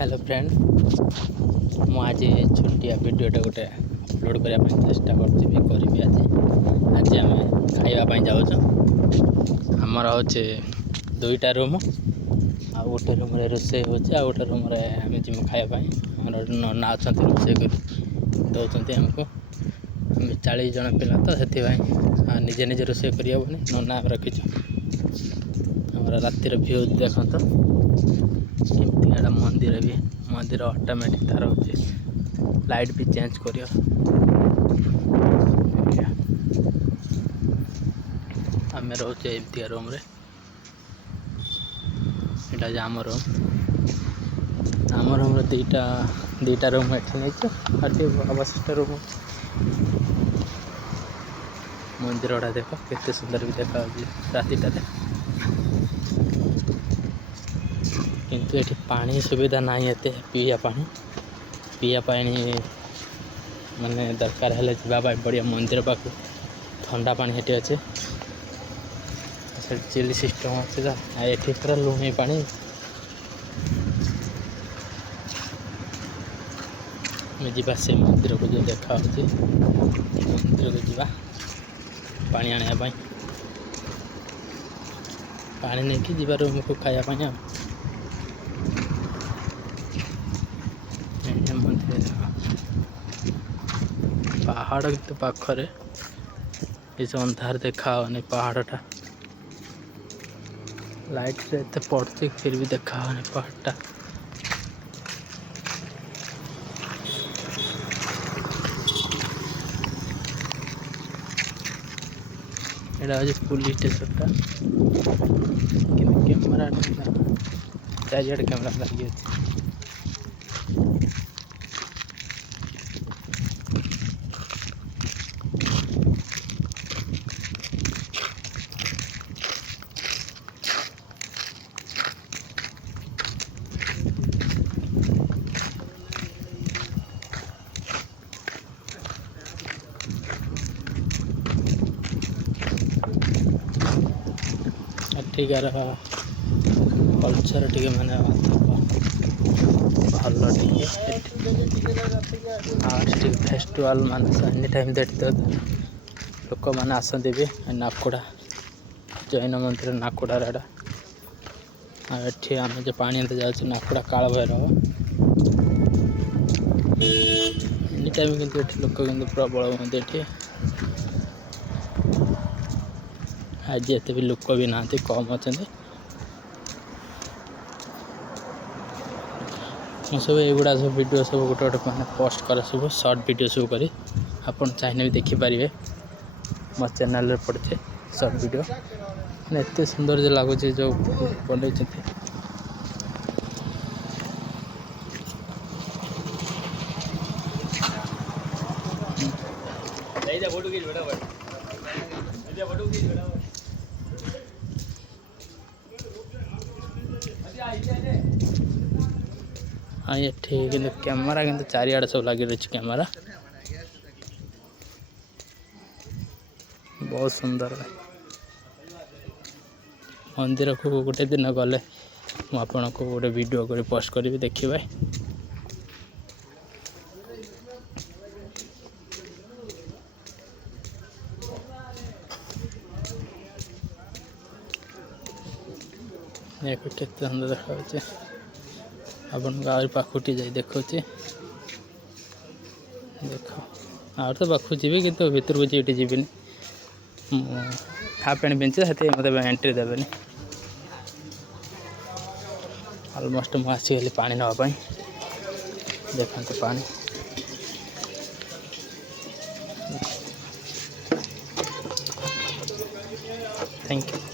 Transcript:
Hello friend मुझे छोटिया वीडियोटे गोटे अपलोड करने चेष्टा करी आज आम खावाई जाऊँ आमर हूँ दुईटा रूम आ गोटे रूम रोसे हो गोटे रूम आम जीमु खावाई नना अच्छा रोसे दौरान आमको 40 जन पिला तो से निजे निजे रोसे करनी नना रखीचु रातिर व्यू देखो तो मंदिर भी मंदिर ऑटोमेटिक तार होची लाइट भी चेंज करियो आम रोचे एमती रूम रे एटा आम रूम दीटा रूम नहीं अवशिष्ट रूम मंदिर गुड़ा देख केते सुंदर भी देखा रातिटारे किंतु ये पानी सुविधा ना ये पीया पानी माने दरकार है जावाई बढ़िया मंदिर पाक ठंडा पानी हेटी अच्छे चिली सिस्टम अच्छे ये पूरा लुणी पानी जा से मंदिर को जो देखा मंदिर को जा पानी आने पानी नहीं कि जीवा रूम को खायापाई पहाड़ कितने पाखरे ये अंधार देखा नहीं पहाड़टा लाइट से एते पड़ती फिर भी देखा नहीं पहाड़टा एटा हूँ पुलिस स्टेशनटा कैमेरा चारिआडे कैमेरा लगी एଠିकार कल्चर टे माने भल टे फेस्टिवल मान एनी टाइम देखते लोक मैंने आसती भी नाकुड़ा जैन मंदिर नाकुड़ा ये आम जो पानी जाऊँ नाकुड़ा काल भैरव एनी टाइम कि लोक प्रबल हमें ये आज एते भी लोक भी ना कम अच्छा सब युवा सब वीडियो सब गोटे गोटे मैंने पोस्ट कर सब शॉर्ट वीडियो सब करी आपन चाहिए भी देखिपारे मो चैनल पड़े शॉर्ट वीडियो एत सुंदर जो लगुच जो बन हाँ ये ठीक है कैमेरा कि चारिआडे सब लगी रही कैमेरा बहुत सुंदर मंदिर को गोटे दिन गले मुझे को गोटे वीडियो कर पोस्ट करी देखिए देखो केते सुंदर देखा आपन गाँव पाखुटी जाई देखो देखो आर तो पाखु जी कि भर को जी जीवन हाफ पैंट पिंचे से मत एंट्री देवे अलमोस्ट मुझे आसीगली पानी नापी देखते पानी थैंक यू।